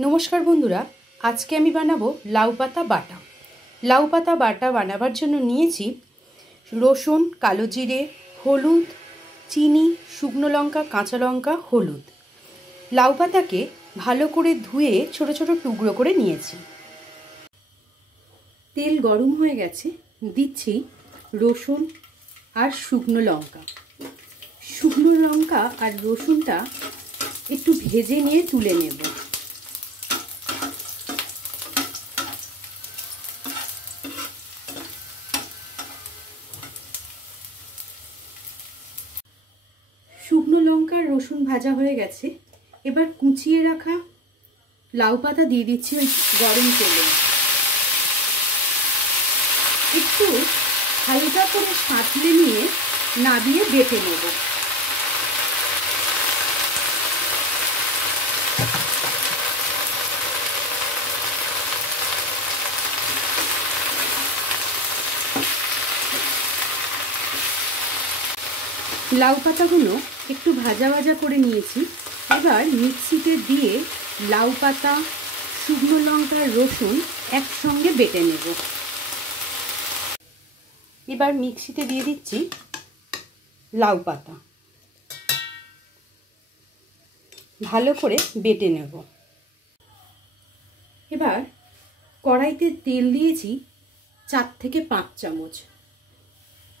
नमस्कार बंधुरा आज के आमी बानाबो लाउ पाता बाटा। लाउ पाता बाटा बानाबार जन्य नियेछि रसुन, कालो जिरे, हलुद, चीनी, शुकनो लंका, काँचा लंका, हलुद। लाउ पाताके भालो करे धुए छोटो छोटो टुकरो करे नियेछि। तेल गरम हये गेछे, दिচ্ছি रसुन और शुकनो लंका। शुकनो लंका और रसुनटा एकटु भेजे निये तुले नेब। शुकनो लंका रसुन भाजा हो गेছে, এবার কুচিয়ে রাখা লাউ পাতা দিয়ে দিচ্ছি ওই গরম তেলে। একটু হালকা করে সাঁতলে নিয়ে নাবিয়ে বেটে নেব। লাউ পাতাগুলো একটু ভাজা ভাজা করে নিয়েছি। এবার মিক্সিতে দিয়ে লাউ পাতা, শুকনো লঙ্কা, রসুন একসঙ্গে বেটে নেব। এবার মিক্সিতে দিয়ে দিচ্ছি লাউ পাতা, ভালো করে বেটে নেব। এবার কড়াইতে তেল দিয়েছি 4 থেকে 5 চামচ।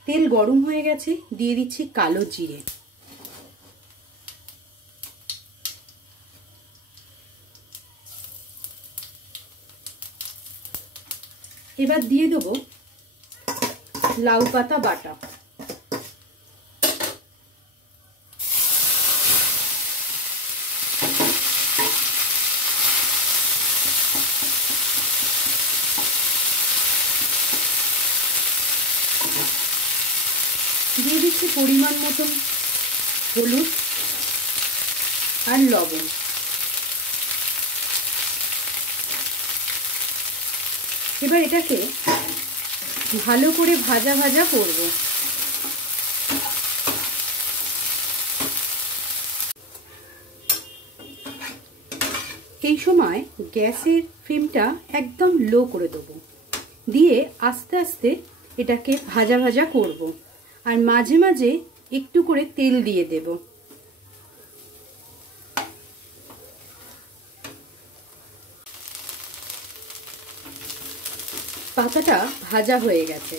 তেল গরম হয়ে গেছে, দিয়ে দিচ্ছি কালো জিরে। এবার দিয়ে দেব লাউ পাতা বাটা। দিয়ে দিচ্ছি পরিমাণ মতন হলুদ আর লবণ। এবার এটাকে ভালো করে ভাজা ভাজা করব। এই সময় গ্যাসের ফ্লেমটা একদম লো করে দেব, দিয়ে আস্তে আস্তে এটাকে ভাজা ভাজা করব। আর মাঝে মাঝে একটু করে তেল দিয়ে দেব। পাতাটা ভাজা হয়ে গেছে,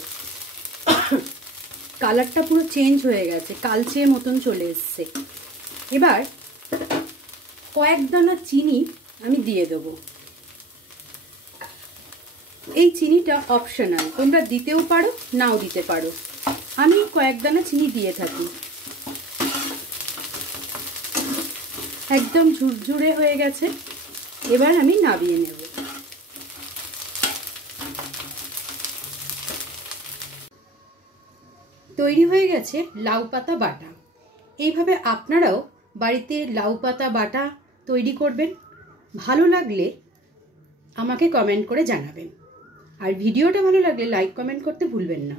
কালারটা পুরো চেঞ্জ হয়ে গেছে, কালচে মতন চলে এসছে। এবার কয়েক দানা চিনি আমি দিয়ে দেব। এই চিনিটা অপশনাল, তোমরা দিতেও পারো নাও দিতে পারো। আমি কয়েক দানা চিনি দিয়ে থাকি। একদম ঝুরঝুরে হয়ে গেছে, এবার আমি নাবিয়ে নেব। তৈরি হয়ে গেছে লাউ পাতা বাটা। এইভাবে আপনারাও বাড়িতে লাউ পাতা বাটা তৈরি করবেন। ভালো লাগলে আমাকে কমেন্ট করে জানাবেন। আর ভিডিওটা ভালো লাগলে লাইক কমেন্ট করতে ভুলবেন না।